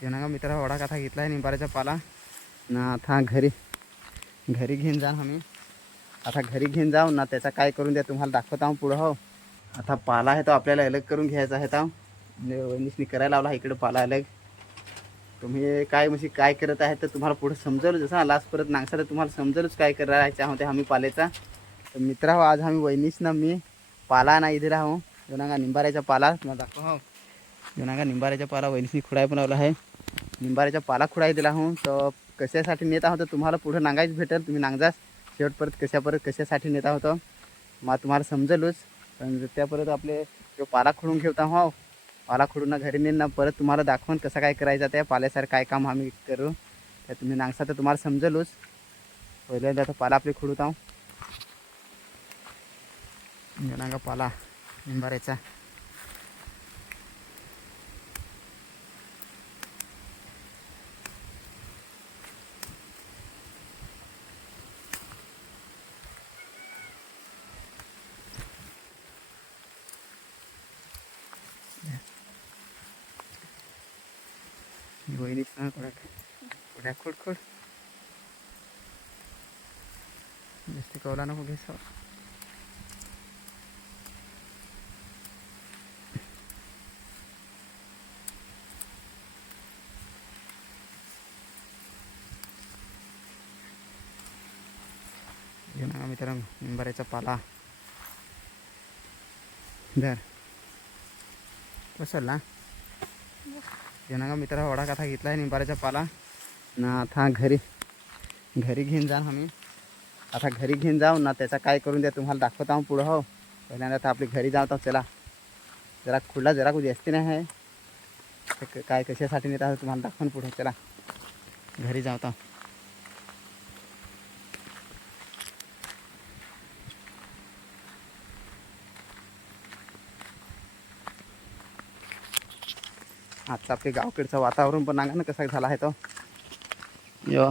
जेवणागा मित्रा वडा कथा घेतला आहे निंबाऱ्याचा पाला ना आता घरी घेऊन जा आम्ही आता घरी घेऊन जाऊ ना त्याचा काय करून द्या तुम्हाला दाखवत आहो पुढं हो. आता पाला आहे तो आपल्याला अलग करून घ्यायचा आहे. म्हणजे वहिनीसनी करायला लावला इकडे पाला अलग. तुम्ही काय म्हणजे काय करत आहे तर तुम्हाला पुढे समजेल जसं लास्ट परत नांगसा तर तुम्हाला समजेलच काय करायचं होते आम्ही पाल्याचा. तर मित्रा हो आज आम्ही वहिनीस ना मी पाला नाही दिला हो जेवणागा निंबाऱ्याचा पाला तुम्हाला दाखव हो. जेवणागा निंबाऱ्याचा पाला वहिनीसनी खुडाय बनवला आहे. निंबाऱ्याचा पाला खुडाई दिला हो तर कशासाठी नेत आहोत तर तुम्हाला पुढे नांगायच भेटेल. तुम्ही नांगजास शेवट परत कशासाठी नेत आहोत मग तुम्हाला समजेलच. पण त्या परत आपले जो पाला खुडून घेता हो पाला खुडून घरी नेन ना परत तुम्हाला दाखवून कसं काय करायचं त्या पाल्यासारखं काय काम आम्ही करू तर तुम्ही नांगसा तर तुम्हाला समजेलच. पहिल्यांदा आता पाला आपले खुडूत आहो जेवणागा पाला निंबाऱ्याचा. वहिनीच ना कुड्या खुड जास्त कवला नको घेस. जेवणागा मित्र निंबाऱ्याचा पाला धर बसल जेवणागा मित्रा वडा कथा घेतला आहे निंबाऱ्याचा पाला ना आता घरी घेऊन जा आम्ही आता घरी घेऊन जाऊ ना त्याचा काय करून द्या तुम्हाला दाखवत आहो पुढं हो. पहिल्यांदा आता आपली घरी जाऊ तर चला जरा खुडला जरा कुठे जास्ती नाही आहे काय कशासाठी नेत आहोत तुम्हाला दाखवून पुढं चला घरी जाऊ तर. आजचं आपले गावकडचं वातावरण पण सांगा ना कसा झाला आहे तो यो.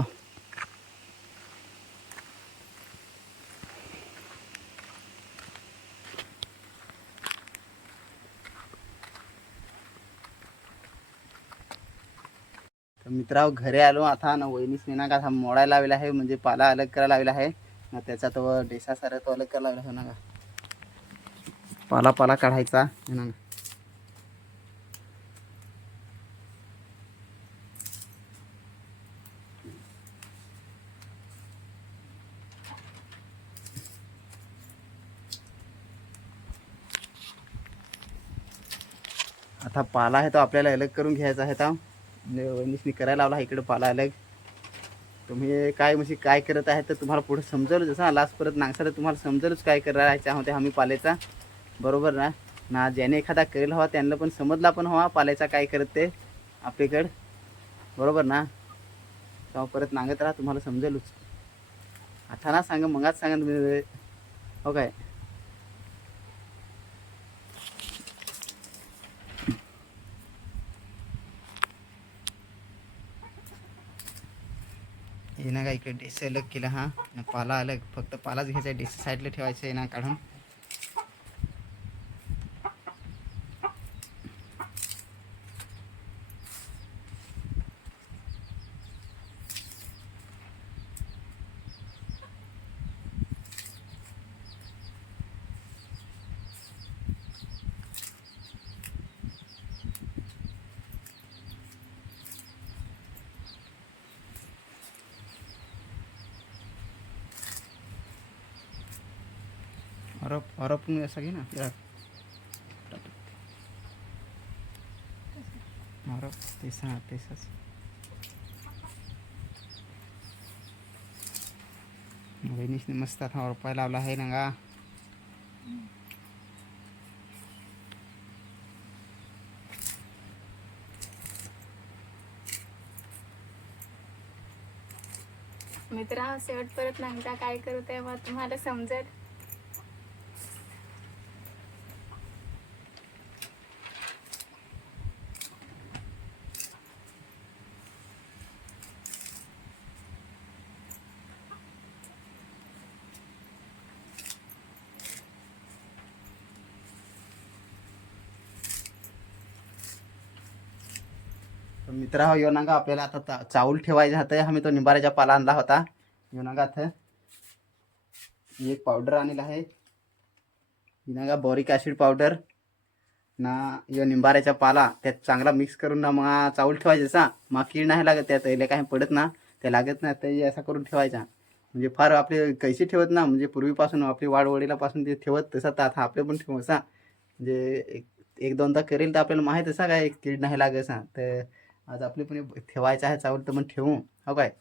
तर मित्रांनो घरी आलो आता ना वहिनीसने ना का मोडायला लावला आहे म्हणजे पाला अलग करायला लावला आहे ना त्याचा तो डेसा सारा तो अलग करायला लावला आहे ना पाला काढायचा ना. आता पाला आहे तो आपल्याला अलग करून घ्यायचा आहे. म्हणजे वहिनीसनी करायला लावला इकडे पाला अलग. तुम्ही काय म्हणजे काय करत आहे तर तुम्हाला पुढे समजेल जसं लास्ट परत नांगसा तर तुम्हाला समजेलच काय करायचं होते आम्ही पाल्याचा बरोबर ना. ना ज्याने एखादा करेल हवा त्यांना पण समजला पण हवा पाल्याचा काय करत ते आपल्याकडं बरोबर ना. तेव्हा परत नांगत राहा तुम्हाला समजेलच. आता ना सांगा मगाच सांगा तुम्ही हो काय. हे ना का इकडे डेस अलग केला हा ना पाला अलग फक्त पालाच घ्यायचा आहे डेस साईडला ठेवायचं आहे ना काढून. और पण असं घे ना आपल्याला और तेच वहिनीसने मस्त आता रुपया लावला आहे ना गा. मित्रा शेवट परत नांगता काय करू तेव्हा तुम्हाला समजेल. तर मित्र हो, यो ना का आपल्याला आता चावल ठेवायचं होतं. आम्ही तो निंबाऱ्याचा पाला आणला होता. यो ना का एक पावडर आणलेला आहे. ही ना का बॉरिक ॲसिड पावडर ना यो निंबाऱ्याचा पाला त्यात चांगला मिक्स करून ना मग चावल ठेवायचं सा. मग कीड नाही लागत त्यात, त्याला काही पडत ना, ते लागत नाही, ते असा करून ठेवायचा. म्हणजे फार आपले कैसे ठेवत ना, म्हणजे पूर्वीपासून आपली वाडवडिलापासून ते ठेवत तसं तर आता आपले पण ठेवू सा. म्हणजे एक दोनदा करेल तर आपल्याला माहीत असा काय कीड नाही लागत सा. तर आज आपले पण ठेवायचं आहे चावल, तर मग ठेवू हो काय.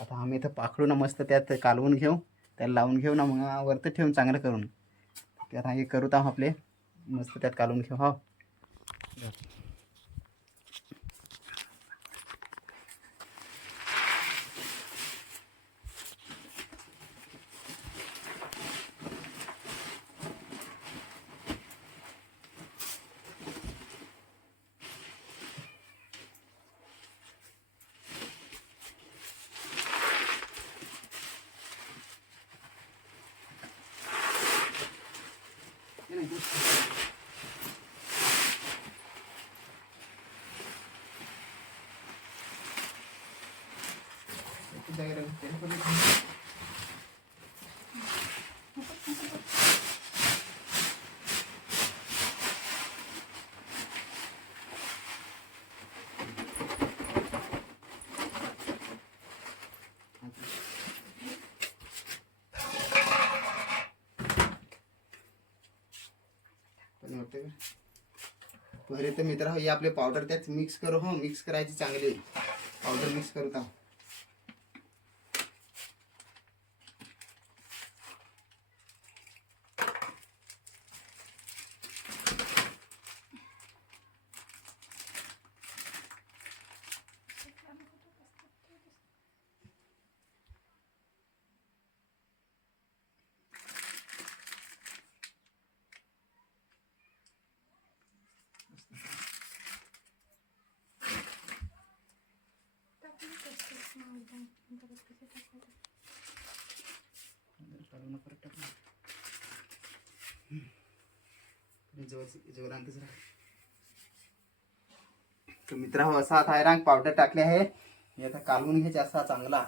आता आम्ही इथं पाखडू ना मस्त त्यात कालवून घेऊ, त्याला लावून घेऊ ना, मग वरतं ठेवून चांगलं करून. तर आता हे करू तर आपले मस्त त्यात कालवून घेऊ हो. पहिले तर मित्र हे आपले पावडर त्यात मिक्स करू हो. मिक्स करायची चांगली पावडर मिक्स करू का. तर मित्र हो, असा आता रंग पावडर टाकले आहे. हे आता कालवून घ्यायचे असा चांगला.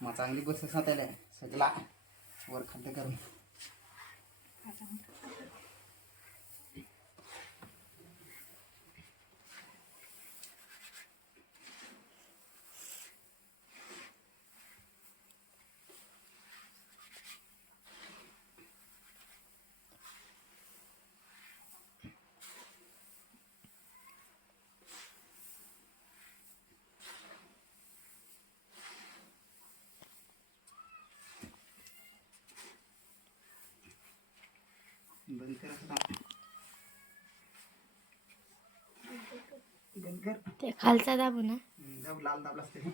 मग चांगली बस असा त्याला सगळा वर खड्डे करून. बंद कर आता. बंद कर. ते खालचा दाबू ना. जब लाल दाबला असते.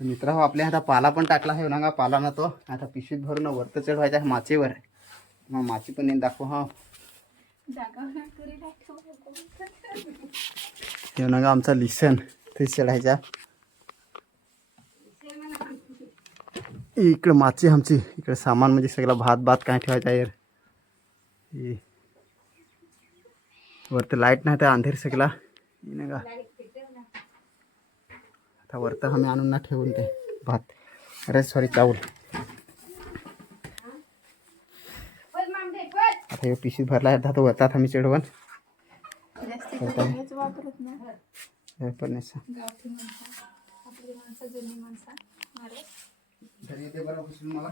तर मित्र हो, आपल्या आता पाला पण टाकला आहे ना, पाला ना तो आता पिशवीत भरून वरतं चढवायचा आहे माचीवर. मग माची पण नेऊन दाखव हा. हे ना आमचा लिसन ते चढायचा. इकडे माची आमची, इकडे सामान म्हणजे सगळा भात काय ठेवायचा आहे. वरती लाईट नाही तर अंधेर सगळा नाही का. आता वरतं आम्ही आणून ना ठेवून ते भात, अरे सॉरी चावल. आता हे पिशीत भरला आहे तो वरतात आम्ही चढवून जास्ती करून हेच वापरत नाही. पण नसा गावठी माणसं, आपली माणसं, जुनी माणसं. अरे घरी येते बरं बसून मला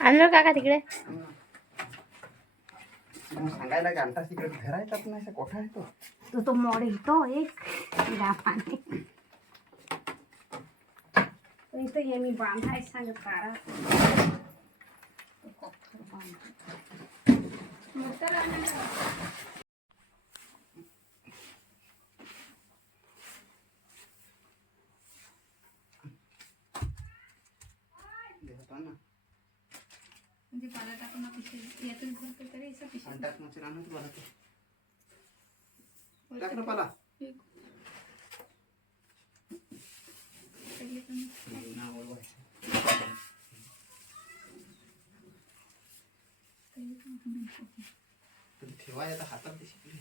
आणलं काका तिकडे. सांगायला की आणता तिकडे घरायचाच नाही कोठा आहे तो. तो मोड येतो एक पाणी इथं हे मी बांधाय सांगत काढा. म्हणजे पाला टाकून पिशवी यातून भरतो तरी असं पिशवी टाक मग राहणार बरं ते टाक ना पाला ठेवाय आता हातात ते शिकले.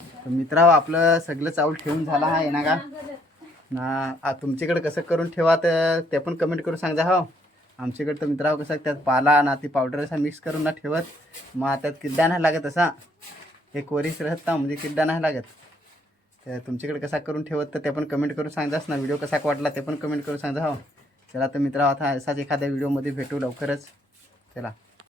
तर मित्रांनो आपलं सगळं चावल ठेवून झालं आहे ना का ना. तुमच्याकडे कसं करून ठेवा तर ते पण कमेंट करून सांगा. हो आमच्याकडे तर मित्रांनो कसं त्यात पाला ना ती पावडर असा मिक्स करून ना ठेवत मग त्यात किड्डा नाही लागत असा एक वरीस राहत ना म्हणजे किड्डा नाही लागत. तर तुमच्याकडे कसा करून ठेवत तर ते पण कमेंट करून सांगाच ना. व्हिडिओ कसा वाटला ते पण कमेंट करून सांगा. हो चला तर मित्रांनो आता असाच एखाद्या व्हिडिओमध्ये भेटू लवकरच. चला.